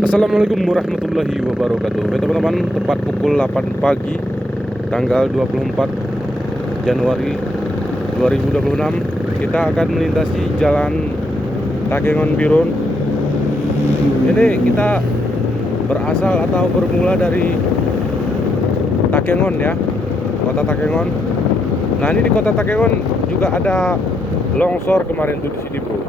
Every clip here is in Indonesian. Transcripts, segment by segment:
Assalamualaikum warahmatullahi wabarakatuh. Oke teman-teman, tepat pukul 8 pagi tanggal 24 Januari 2026 kita akan melintasi jalan Takengon Biron. Ini kita berasal atau bermula dari Takengon ya, kota Takengon. Nah, ini di kota Takengon juga ada longsor kemarin tuh di sini, bro.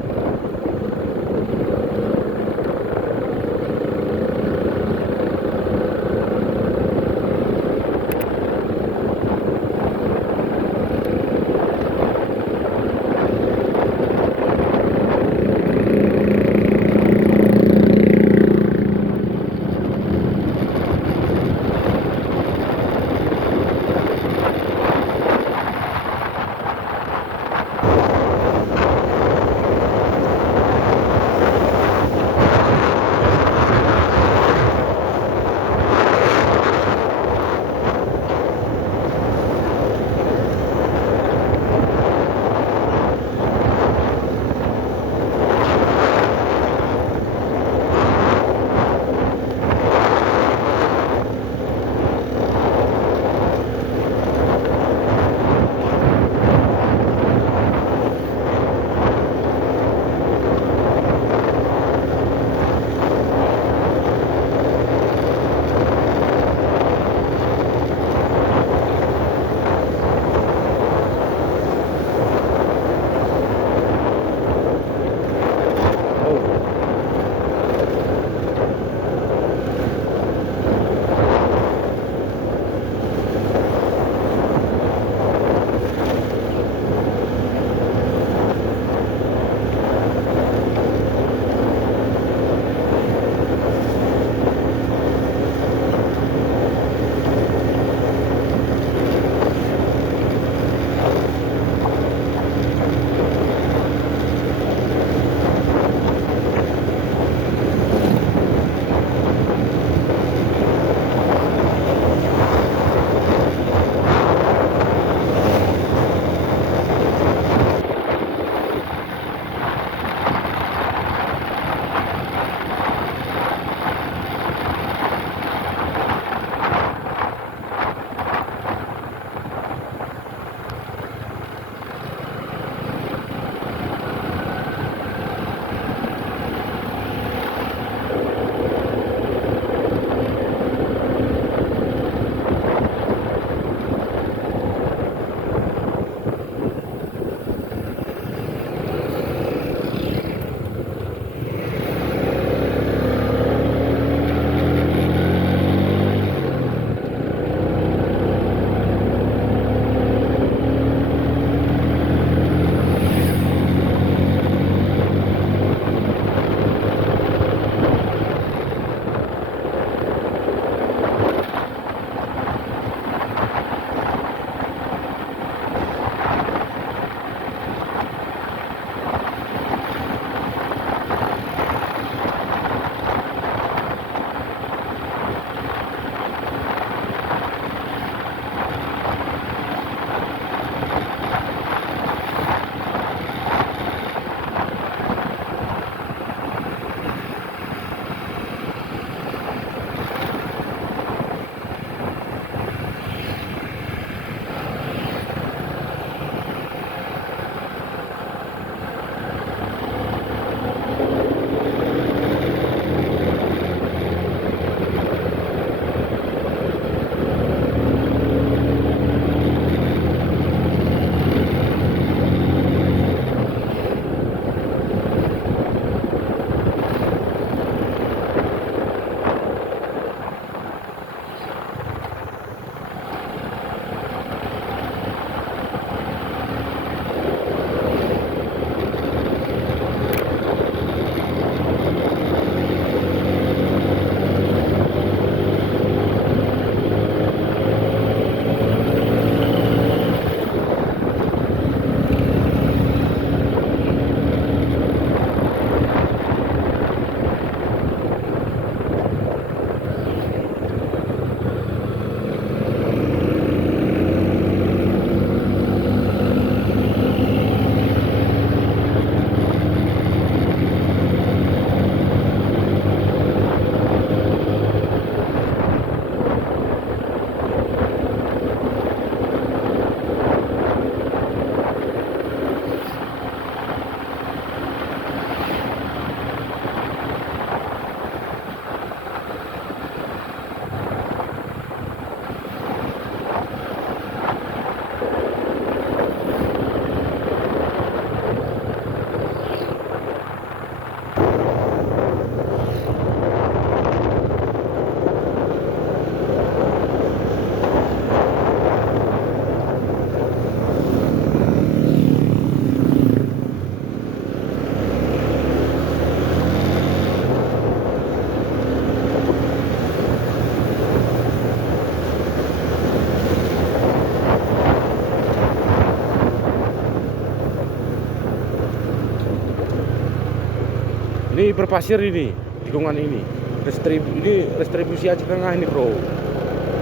Ini berpasir ini, tikungan ini. Ini restribusi Aceh Tengah ini bro.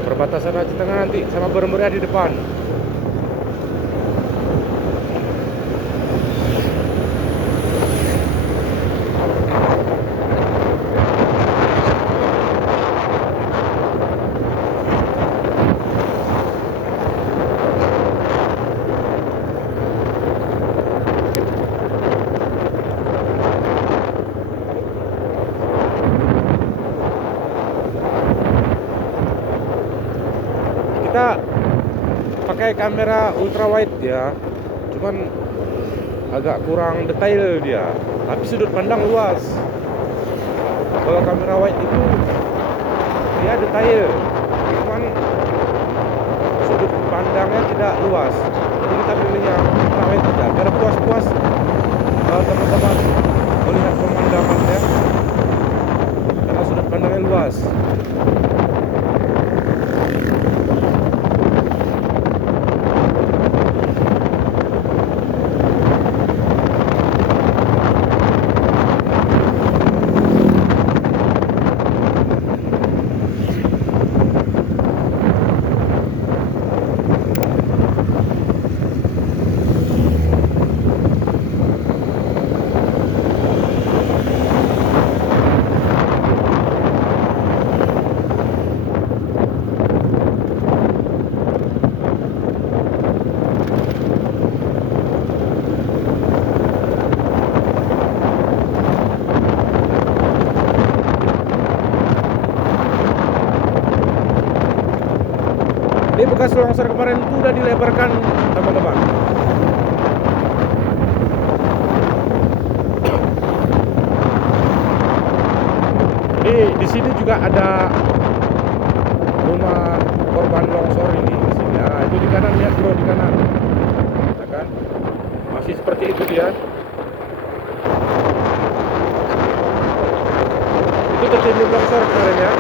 Perbatasan Aceh Tengah nanti sama Bener di depan. Kita pakai kamera ultra wide ya, cuman agak kurang detail dia, tapi sudut pandang luas. Kalau kamera wide itu dia detail, cuman sudut pandangnya tidak luas. Jadi kita pilih yang ultra wide saja biar puas-puas teman-teman melihat pemandangannya, karena sudut pandangnya luas. Ini bekas longsor kemarin itu udah dilebarkan teman-teman. Di sini juga ada rumah korban longsor ini di sini. Nah, itu di kanan, lihat bro, di kanan. Ya kan? Masih seperti itu dia. Itu tertimbun longsor kemarin ya.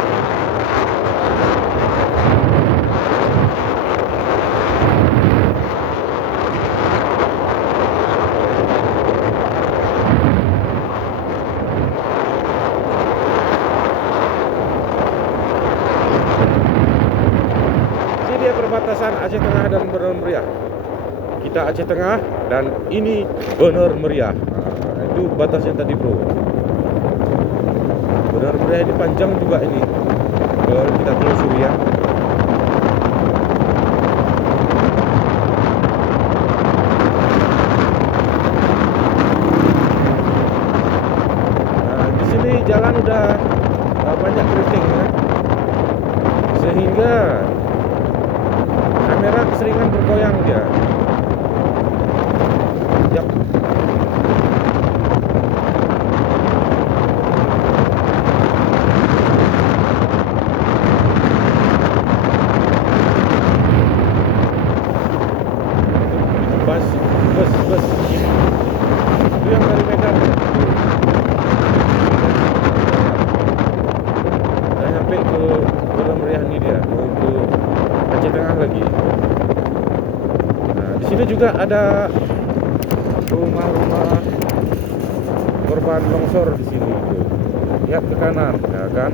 Perbatasan Aceh Tengah dan Bener Meriah. Kita Aceh Tengah dan ini Bener Meriah. Nah, itu batasnya tadi bro. Bener Meriah ini panjang juga ini. Kalau kita telusuri ya. Nah, di sini jalan udah banyak drifting ya. Sehingga kamera keseringan bergoyang dia. Yap. Bus itu yang dari Medan. Udah nyampe ke Bener Meriah ini dia, mau ke Aceh Tengah lagi. Nah, di sini juga ada rumah-rumah korban longsor di sini tuh. Lihat ke kanan, ya kan?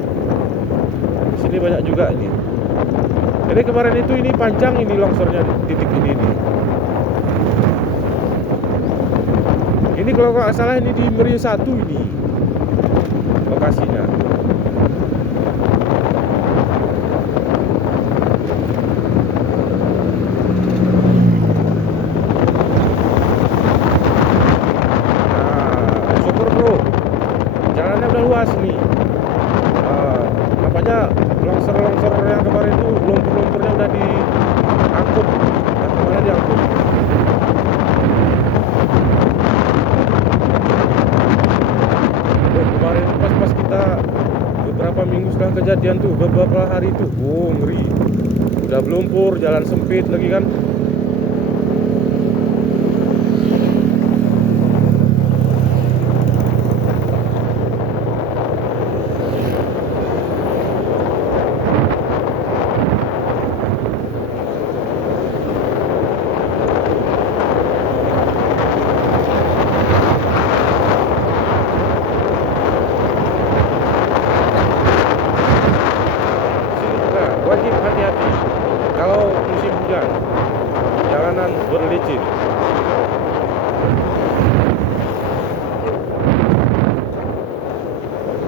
Di sini banyak juga ini. Jadi kemarin itu ini panjang ini longsornya di titik ini nih. Ini kalau nggak salah ini di Meriah 1 ini lokasinya. Luas nih. Nampaknya longsor-longsor yang kemarin itu lumpur-lumpurnya udah diangkut. Dan kemana diangkut? Kemarin pas kita beberapa minggu setelah kejadian tuh, beberapa hari itu, ngeri. Udah berlumpur, jalan sempit lagi kan.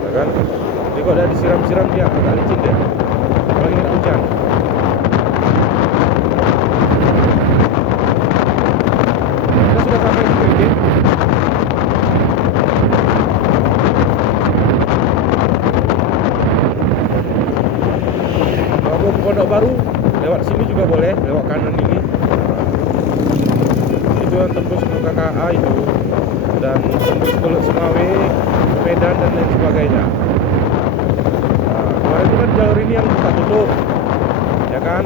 ya kan? Jadi kalau udah disiram-siram dia agak licin dia, apalagi kena hujan. Kita sudah sampai di PG. Kalau mau ke Pondok Baru, lewat sini juga boleh, lewat kanan ini. Itu yang tembus ke KKA itu, dan tembus ke Semawe, Medan dan lain sebagainya. Kemarin itu kan jalur ini yang kita tutup, ya kan?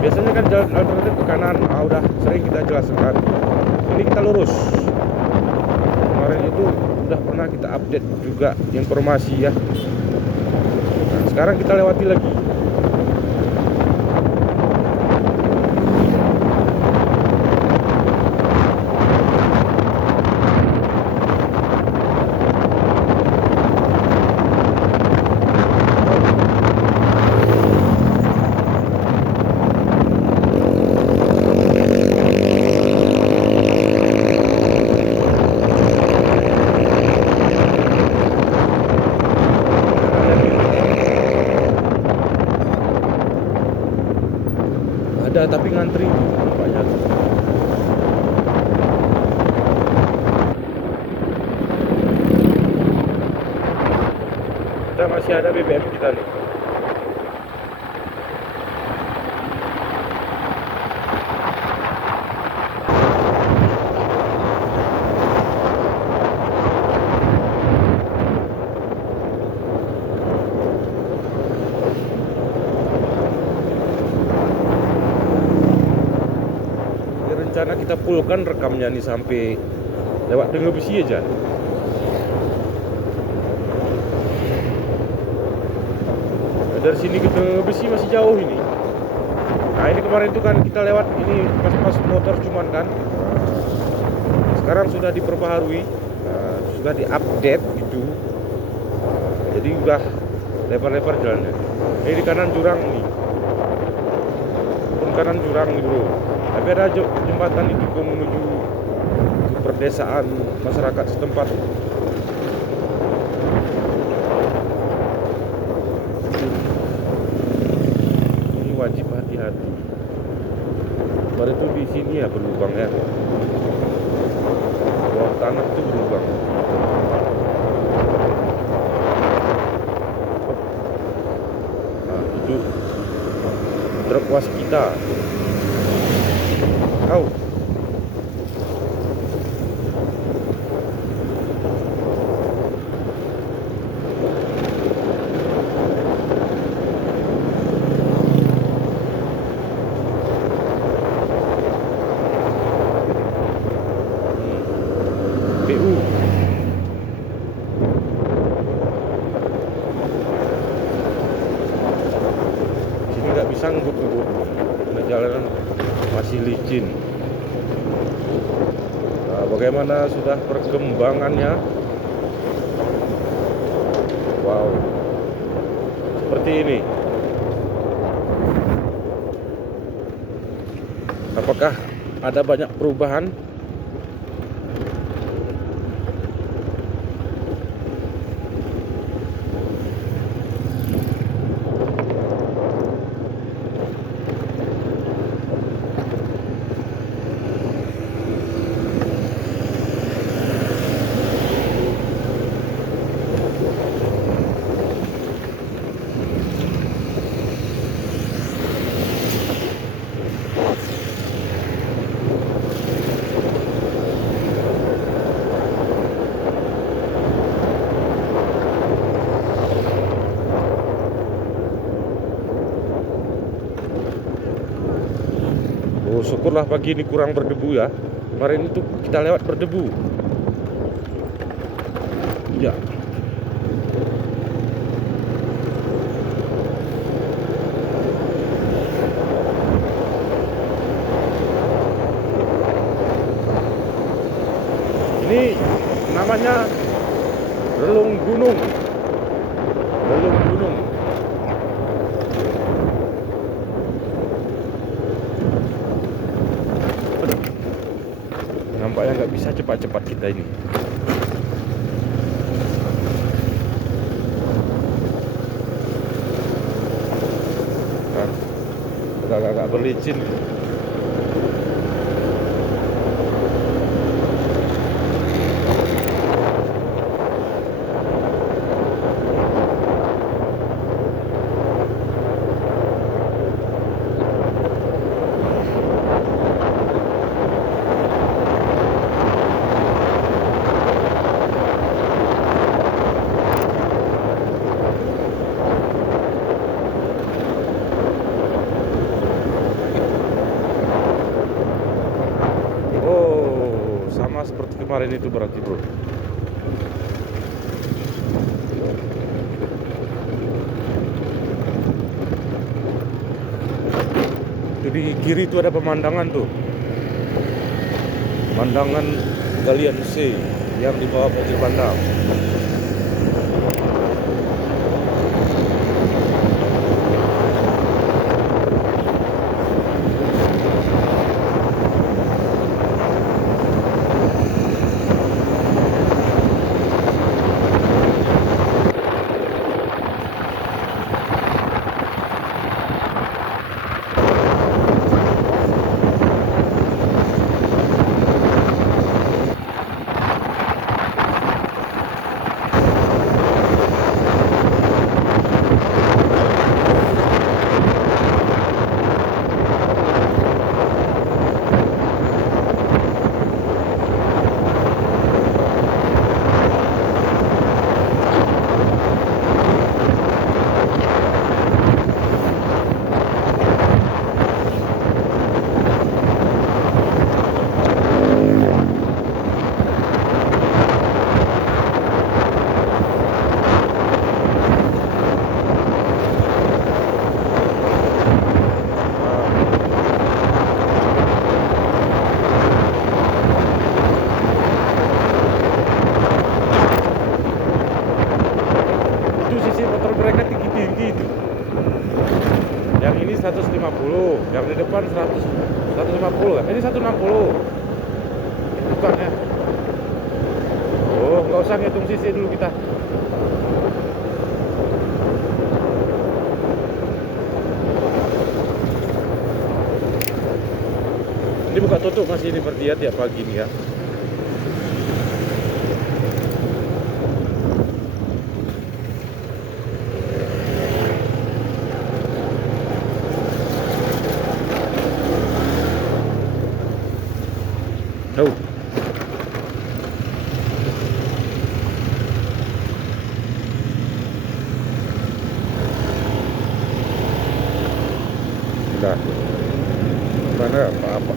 Biasanya kan jalan alternatif ke kanan, udah sering kita jelaskan. Ini kita lurus. Kemarin itu udah pernah kita update juga informasi ya. Nah, sekarang kita lewati lagi. Ada tapi ngantri nampaknya. Kita masih ada BBM kita nih. Rencana kita fullkan rekamnya nih sampai lewat Tengah Besi aja. Dari sini ke Tengah Besi masih jauh ini. Nah ini kemarin itu kan kita lewat ini pas motor cuman kan. Sekarang sudah diperbaharui, sudah diupdate gitu. Jadi udah lebar-lebar jalannya. Ini di kanan jurang nih. Pun kanan jurang nih bro. Tapi ada jembatan itu menuju ke perdesaan masyarakat setempat. Ini wajib hati-hati. Baru itu di sini ya berlubang ya. Bawah tanah itu berlubang. Nah itu truk waskita. Kau PU. Sini nggak bisa ngebut-ngebut, karena jalanan masih licin. Nah, bagaimana sudah perkembangannya? Wow, seperti ini. Apakah ada banyak perubahan? Oh, syukurlah pagi ini kurang berdebu ya. Kemarin itu kita lewat berdebu. Ya. Ini namanya relung gunung. Relung gunung. Nampaknya nggak bisa cepat-cepat kita ini. super licin. Sama seperti kemarin itu berarti, bro. Itu di kiri itu ada pemandangan tuh, pemandangan galian C yang di bawah banjir bandang. Yang ini 150, yang di depan 150 kan? Ini 160. Bukannya. Oh, nggak usah ngitung sisi dulu kita. Ini buka tutup masih ini berdiat ya pagi ini ya. Oh. Udah. Mana apa-apa.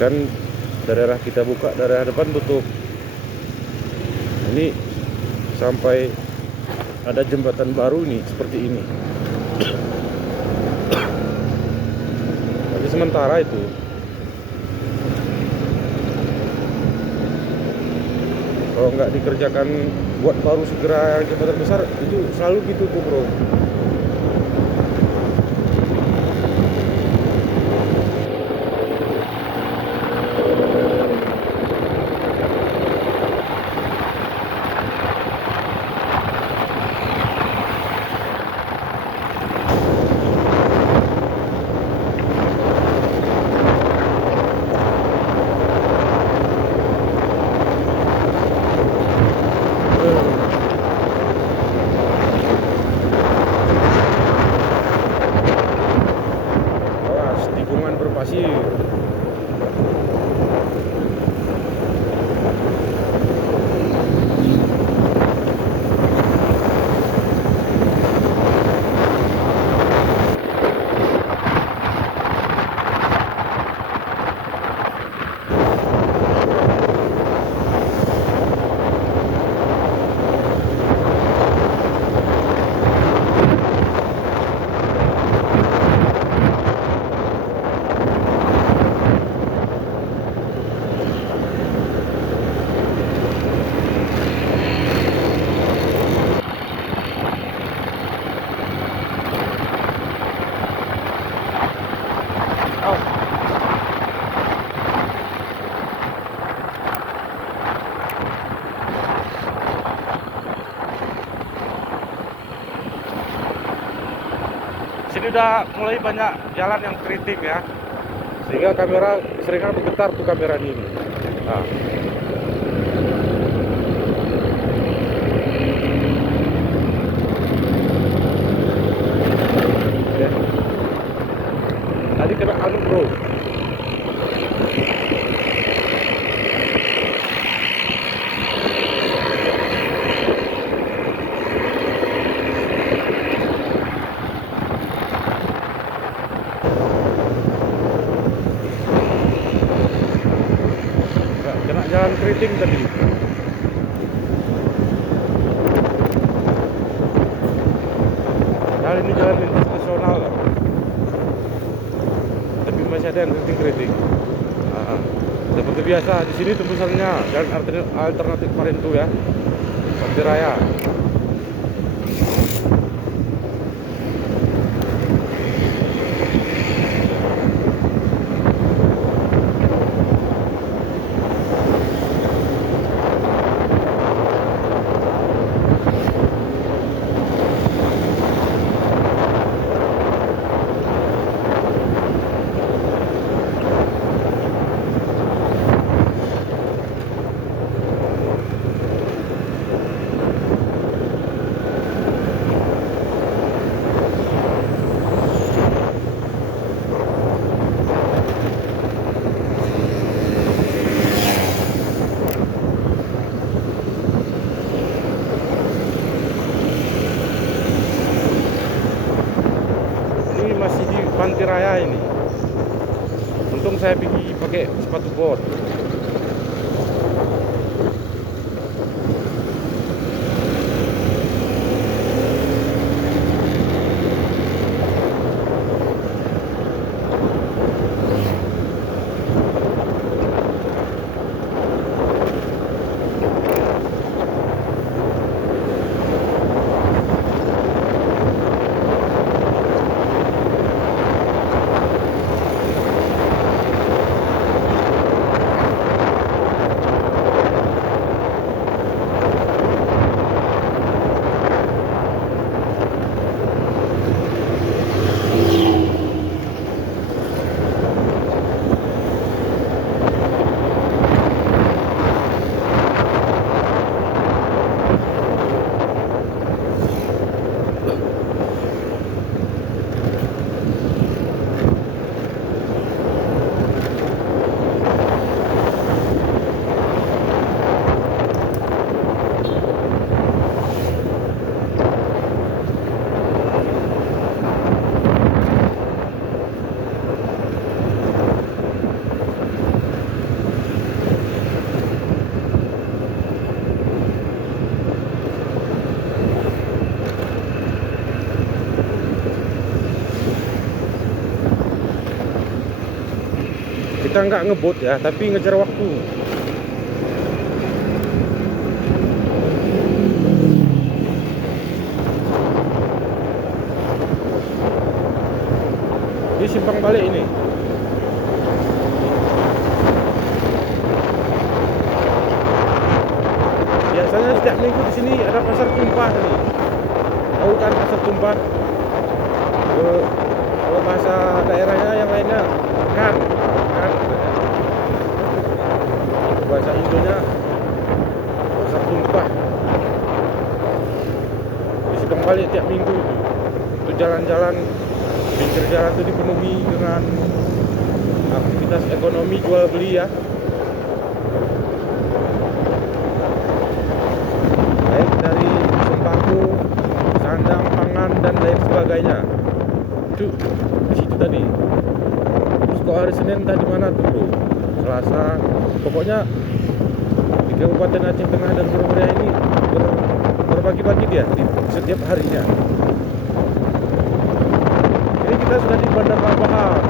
Dan daerah kita buka, daerah depan tutup. Ini sampai ada jembatan baru nih seperti ini. Tapi sementara itu. Kalau nggak dikerjakan buat baru segera jembatan besar, itu selalu gitu tuh, bro. Sini udah mulai banyak jalan yang keriting ya, sehingga kamera seringan bergetar tuh kamera ini. Nah. Oke. Tadi kena anu bro. Kena jalan keriting tadi. Nah, ini jalan lintas nasional lah. Tapi masih ada yang keriting-keriting. Seperti biasa di sini tembusannya jalan alternatif kemarin tuh ya, Pantai Raya. Masih di Pantai Raya ini. Untung saya pergi pakai sepatu bot. Kita nggak ngebut ya, tapi ngejar waktu. Ini simpang balik ini. Biasanya setiap minggu di sini ada pasar tumpah nih. Tahu kan pasar tumpah? Kalau bahasa daerahnya yang lainnya kan. Bahasa Indonya pasar tumpah. Di simpang balik tiap minggu itu jalan-jalan, pinggir jalan itu dipenuhi dengan aktivitas ekonomi jual beli ya, baik dari sembako, sandang, pangan dan lain sebagainya. Itu di situ tadi. Terus kok hari Senin tadi mana tuh bro? Selasa, pokoknya di Kabupaten Aceh Tengah dan Purbalingga ini berbagi-bagi dia di setiap harinya. Ini kita sudah di Bandar Lampahang.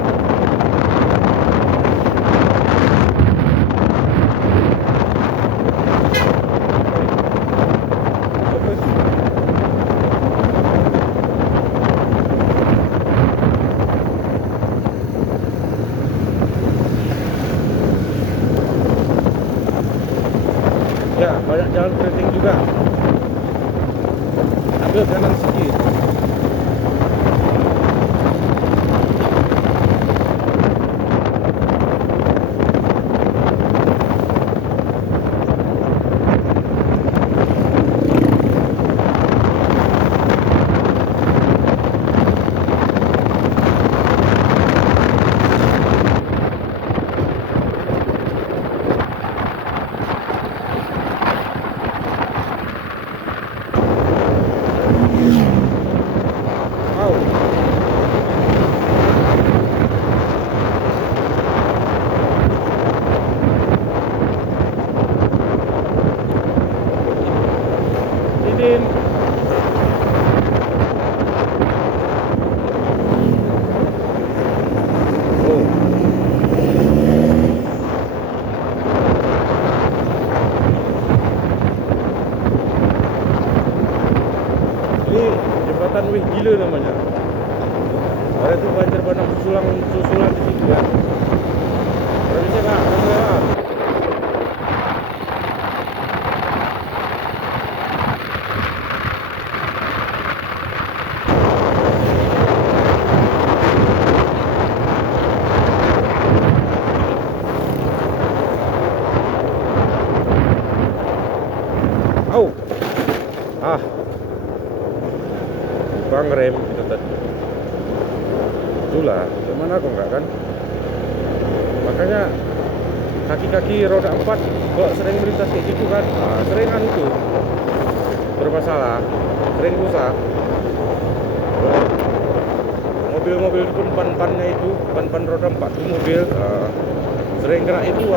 Ya, banyak jalan keriting juga. Ambil kanan sedikit. Din. Oh. Ini jembatan Wih Gila namanya. Ada tuh banjir bandang susulan di situ kan. Kalau bisa nggak lewat. Au. Ah. Bang rem itu tadi. Itulah, gimana kok enggak kan? Makanya kaki-kaki roda 4 kok sering melintas kayak gitu kan? Nah, seringan itu bermasalah, sering rusak. Mobil-mobil pun ban-bannya itu, ban-ban roda 4 itu mobil sering kena itu,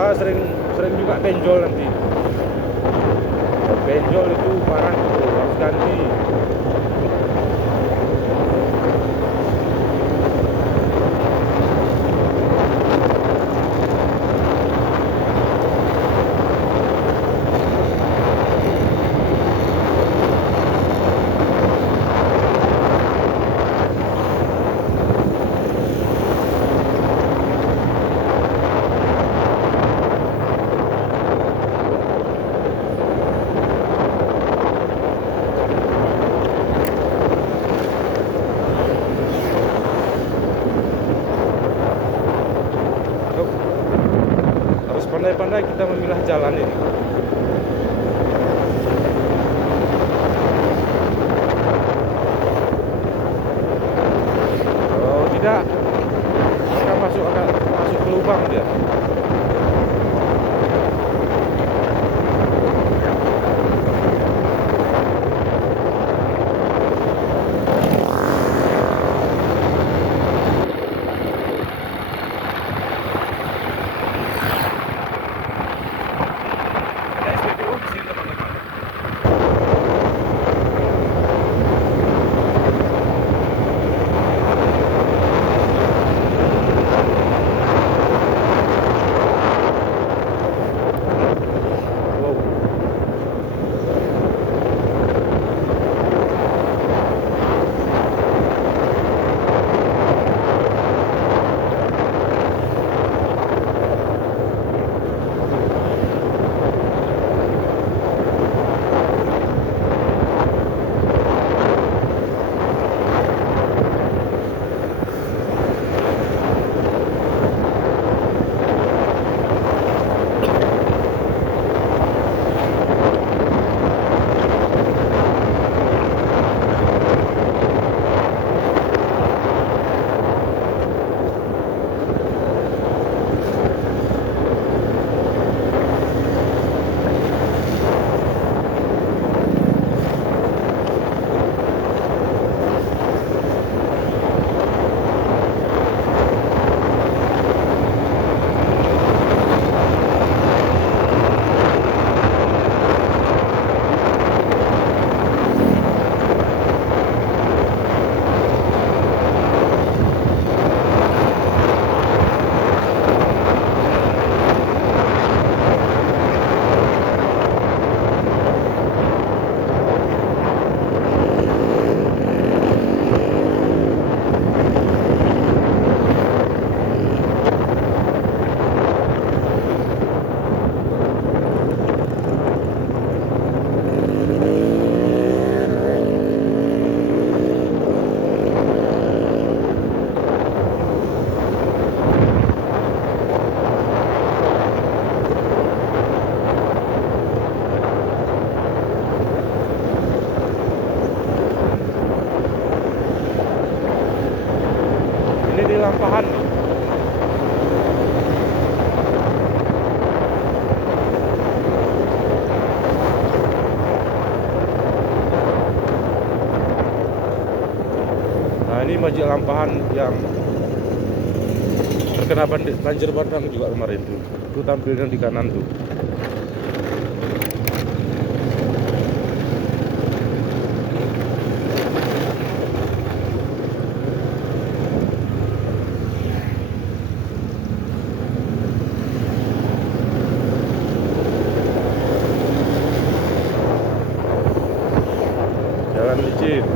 sering juga benjol nanti. Benjol itu parah tuh, harus ganti. Harus pandai-pandai kita memilah jalan ini. Kalau tidak akan masuk ke lubang dia. lampahan. Nah, ini Majik Lampahan yang terkena banjir bandang juga kemarin tuh. Itu tampilnya di kanan tuh. Jalan licin.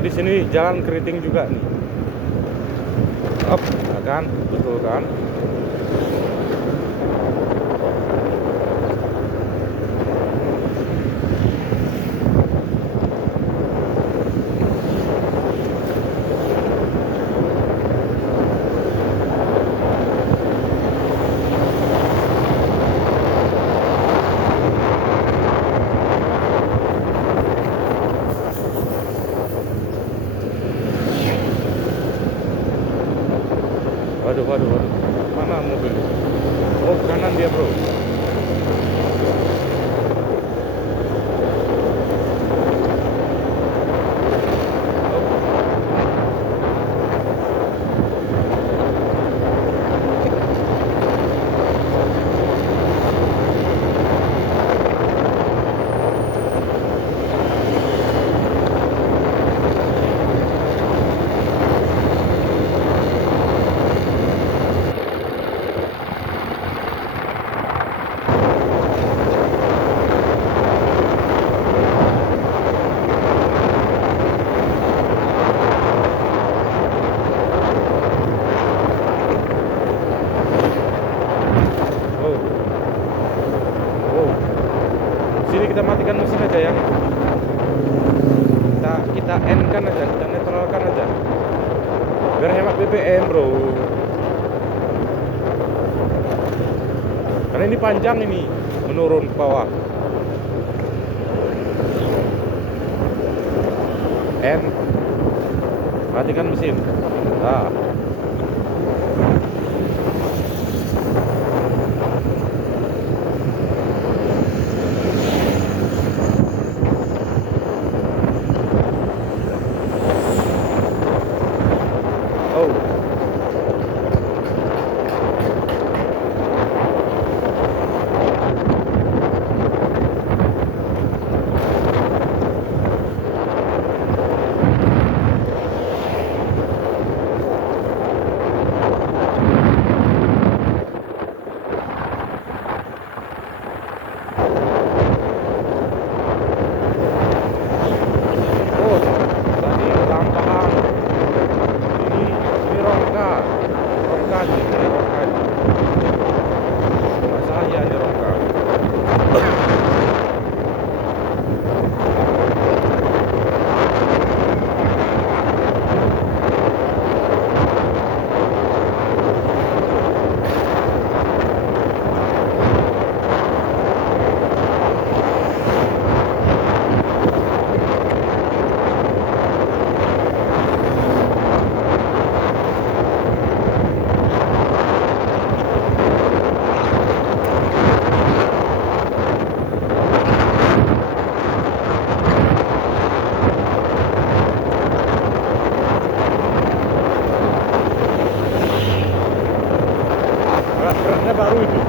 Di sini jalan keriting juga nih. Up, kan? Betul kan? Waduh, waduh, waduh. Mana mobil? Oh, kanan dia, bro. Oh, oh. Sini kita matikan mesin aja ya. Kita N kan aja, kita netralkan aja. Biar hemat BBM, bro. Karena ini panjang ini menurun ke bawah. N, matikan mesin. Nah. Oh. Beratnya baru itu.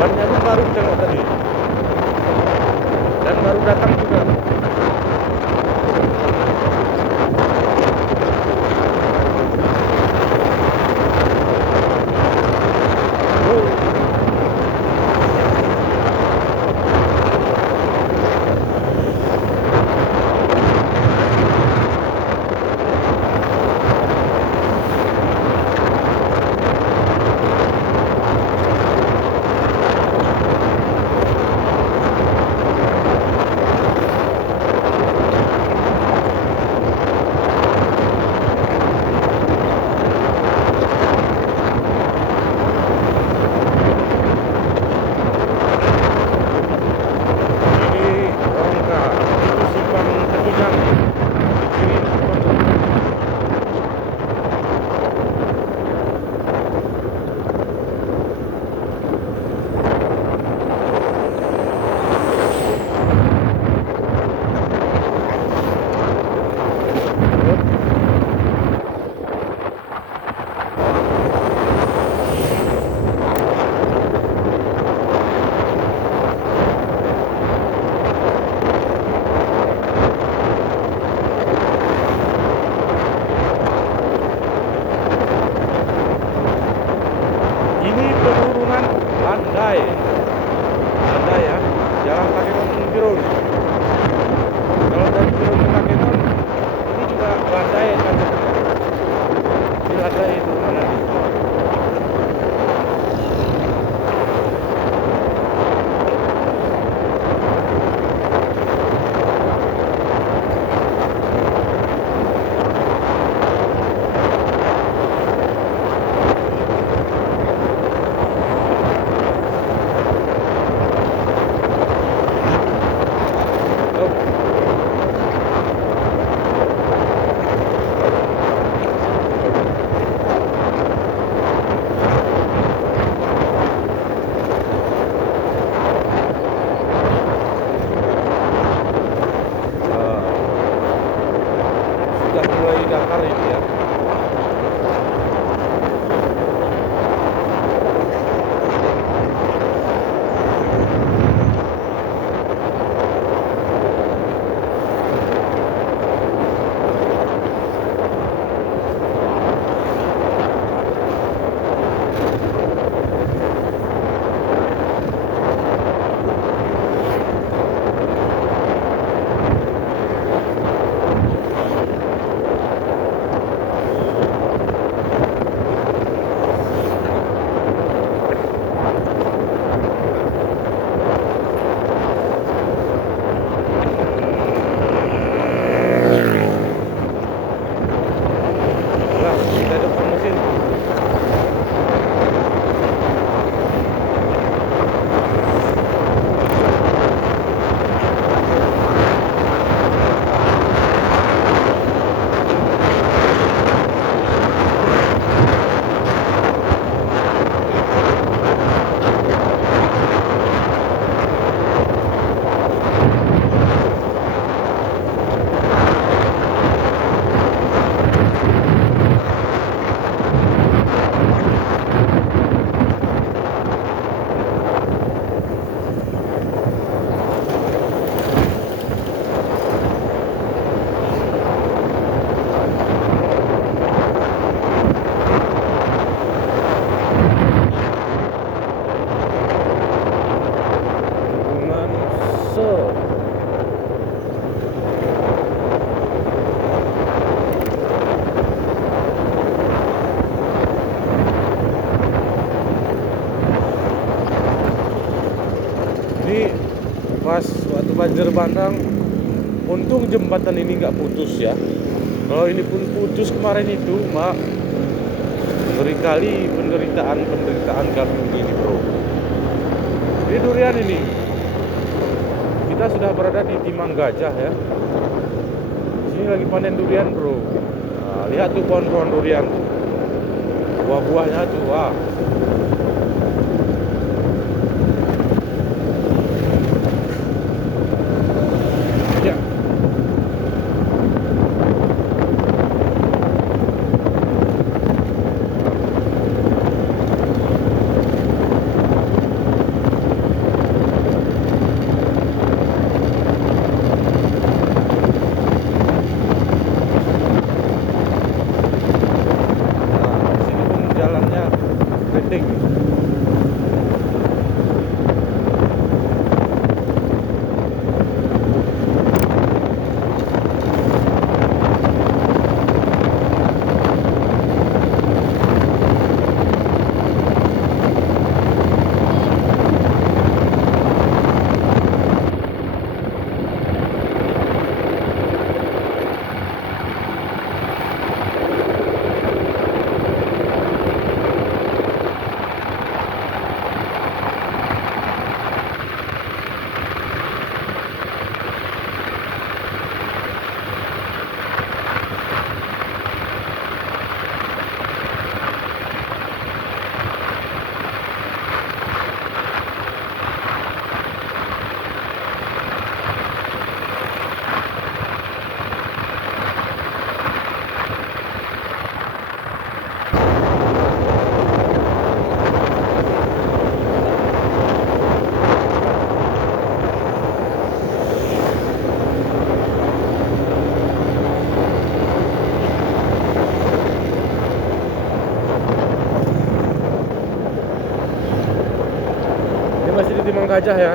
Bannya itu baru tengok tadi. Dan baru datang juga. Ini pas waktu banjir bandang, untung jembatan ini nggak putus ya. Kalau ini pun putus kemarin itu, Mak, ngeri kali penderitaan kami ini, bro. Ini durian ini. Kita sudah berada di Timang Gajah ya. Sini lagi panen durian, bro. Nah, lihat tuh pohon-pohon durian tuh. Buah-buahnya tuh, wah. Ya. Nah, sini pun jalannya keriting. Ini masih di Timang Gajah ya.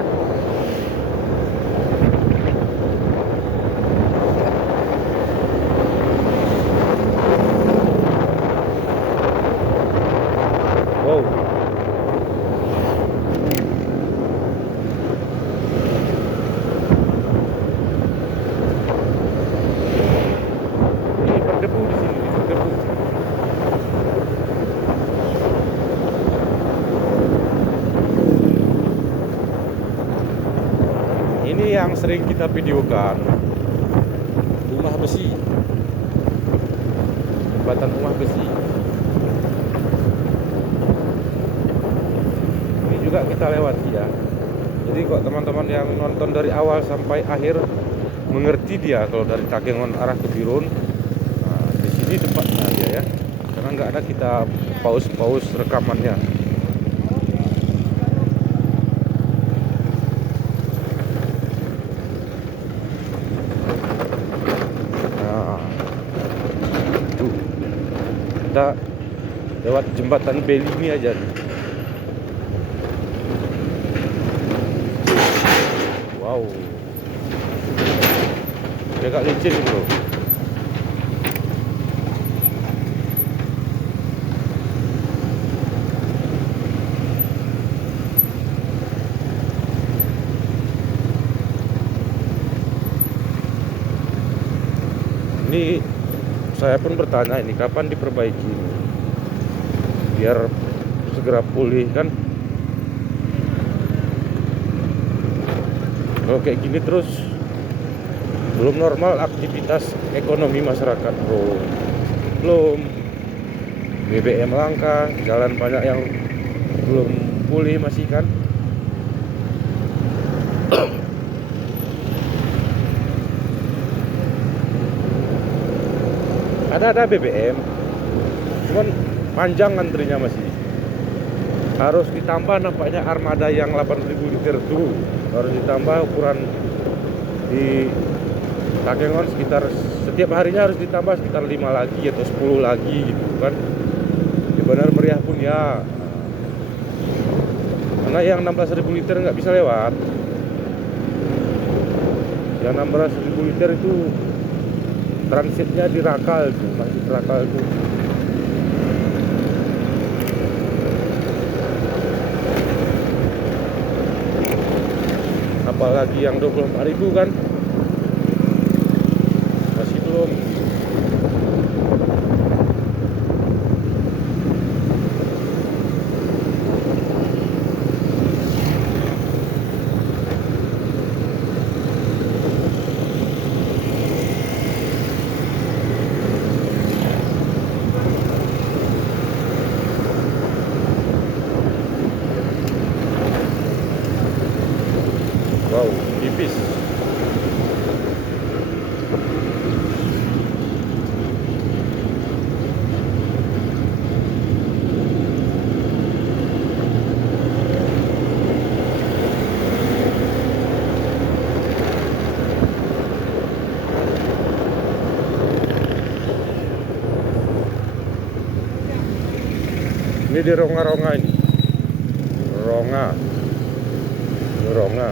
Wow. Ini berdebu di sini, berdebu. Ini yang sering kita videokan, rumah besi, jembatan rumah besi. Ini juga kita lewati ya. Jadi kok teman-teman yang nonton dari awal sampai akhir mengerti dia kalau dari Takengon arah ke Birun, nah, di sini tempatnya aja ya. Karena nggak ada kita pause rekamannya. Kita lewat jembatan Belimi aja nih. Wow, dia agak licin nih, bro. Ini saya pun bertanya ini kapan diperbaiki ini, biar segera pulih kan. Kalau kayak gini terus belum normal aktivitas ekonomi masyarakat, bro. Belum, BBM langka, jalan banyak yang belum pulih masih kan. Ada BBM, cuman panjang antrinya masih. Harus ditambah nampaknya armada yang 8.000 liter tuh, harus ditambah ukuran di Takengon sekitar setiap harinya harus ditambah sekitar 5 lagi atau 10 lagi gitu kan. Di Bandar Meriah pun ya, karena yang 16.000 liter nggak bisa lewat. Yang 16.000 liter itu transitnya di Rakal tuh, masih di Rakal tuh. apalagi yang 24.000 kan masih belum. Wow, tipis. Ini di Ronga-Ronga ini. Ronga. Ronga.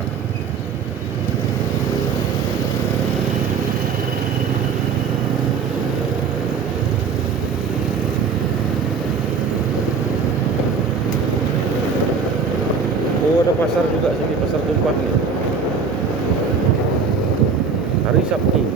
Oh, ada pasar juga sini, pasar tumpah nih. Hari Sabtu.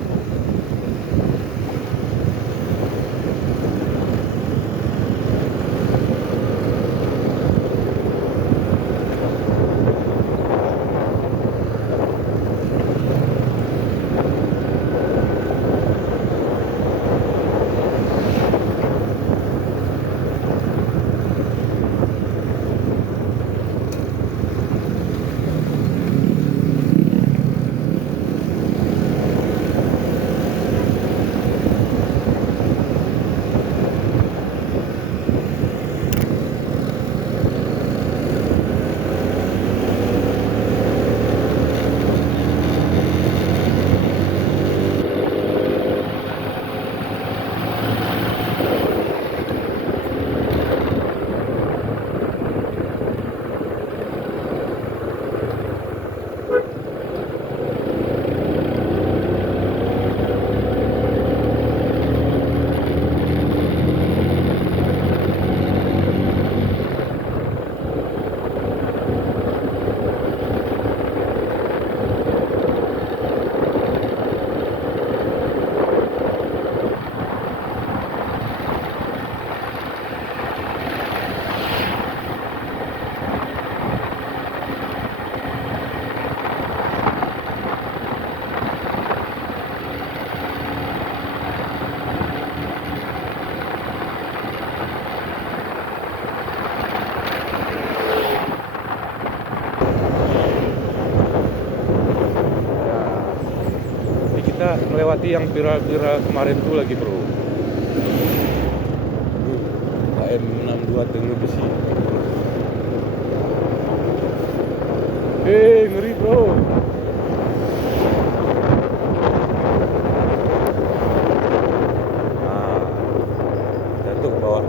Kita melewati yang viral-viral kemarin tuh lagi bro. KM62 Tengah Besi. Ngeri bro. Nah, jatuh ke bawah.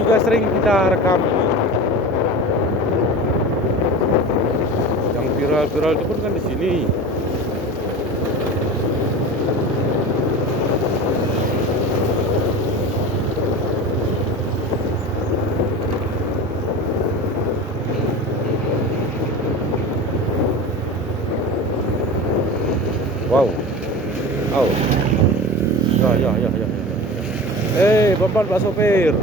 Juga sering kita rekam ini. Yang viral-viral itu pun kan di sini. Wow. Oh. Ya. Pelan-pelan Pak sopir.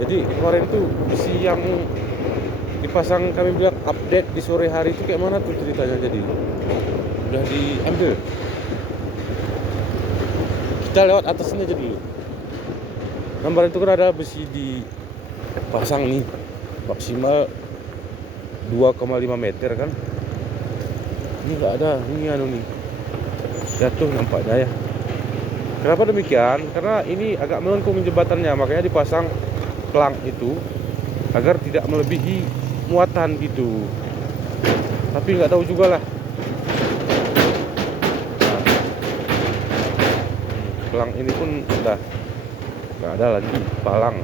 Jadi kemarin tuh besi yang dipasang kami bilang update di sore hari itu kayak mana tuh ceritanya, jadi udah diambil. Kita lewat atasnya aja dulu. Kemarin itu kan ada besi dipasang nih maksimal 2,5 meter kan. Ini nggak ada, ini anu nih jatuh nampaknya ya. Kenapa demikian? Karena ini agak melengkung jembatannya, makanya dipasang pelang itu agar tidak melebihi muatan gitu. Tapi nggak tahu juga lah. Nah, pelang ini pun sudah nggak ada lagi palang.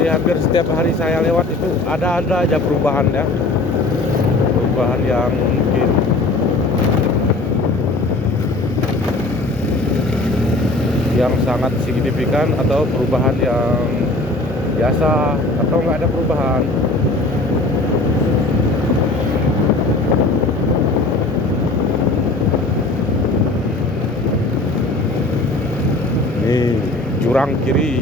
Jadi hampir setiap hari saya lewat itu ada aja perubahan ya, perubahan yang mungkin yang sangat signifikan atau perubahan yang biasa atau nggak ada perubahan. Nih jurang kiri.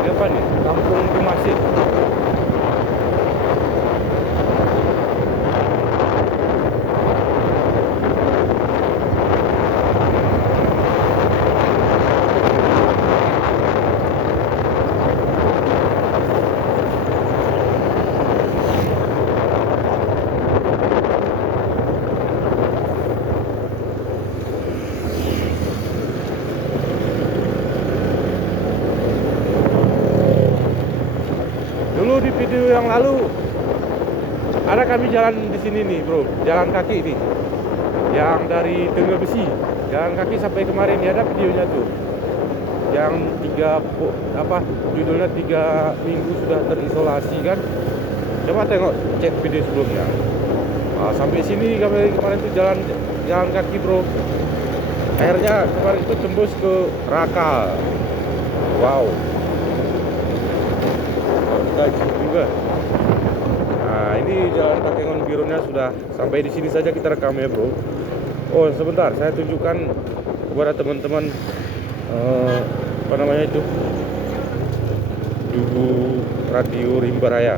Ini apa nih? Kampung Kumasik. Dulu di video yang lalu ada kami jalan di sini nih, bro, jalan kaki nih, yang dari Tengah Besi, jalan kaki sampai kemarin ya, ada videonya tuh, yang judulnya 3 minggu sudah terisolasi kan. Coba tengok, cek video sebelumnya. Nah, sampai sini kemarin tuh jalan kaki, bro. Akhirnya kemarin itu tembus ke Raka. Wow. Juga. Nah, ini jalan Takengon Birunya sudah sampai di sini saja kita rekam ya, bro. Oh, sebentar, saya tunjukkan kepada teman-teman apa namanya itu, Dugu Radio Rimba Raya,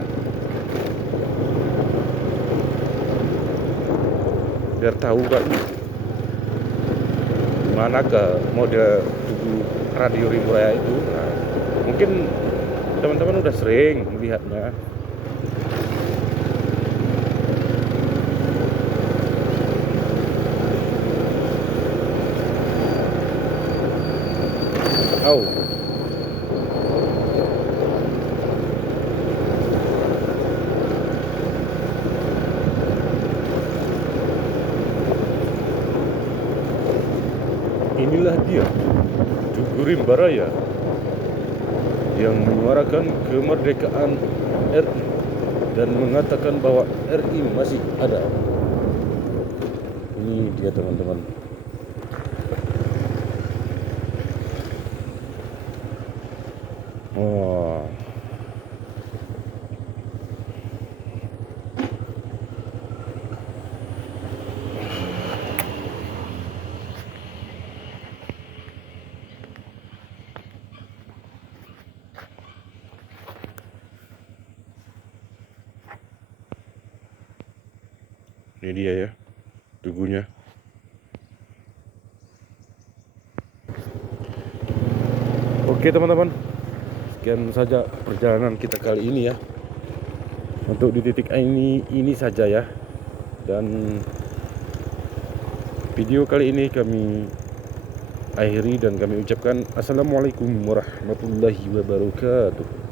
biar tahu kan mana ke model Dugu Radio Rimba Raya itu. Nah, mungkin teman-teman udah sering melihatnya. Oh. Inilah dia, Dugu Rimba Raya, yang menyuarakan kemerdekaan RI dan mengatakan bahwa RI masih ada. Ini dia, teman-teman. Oh. Ini dia ya, tugunya. Oke teman-teman, sekian saja perjalanan kita kali ini ya. Untuk di titik ini saja ya. Dan video kali ini kami akhiri dan kami ucapkan assalamualaikum warahmatullahi wabarakatuh.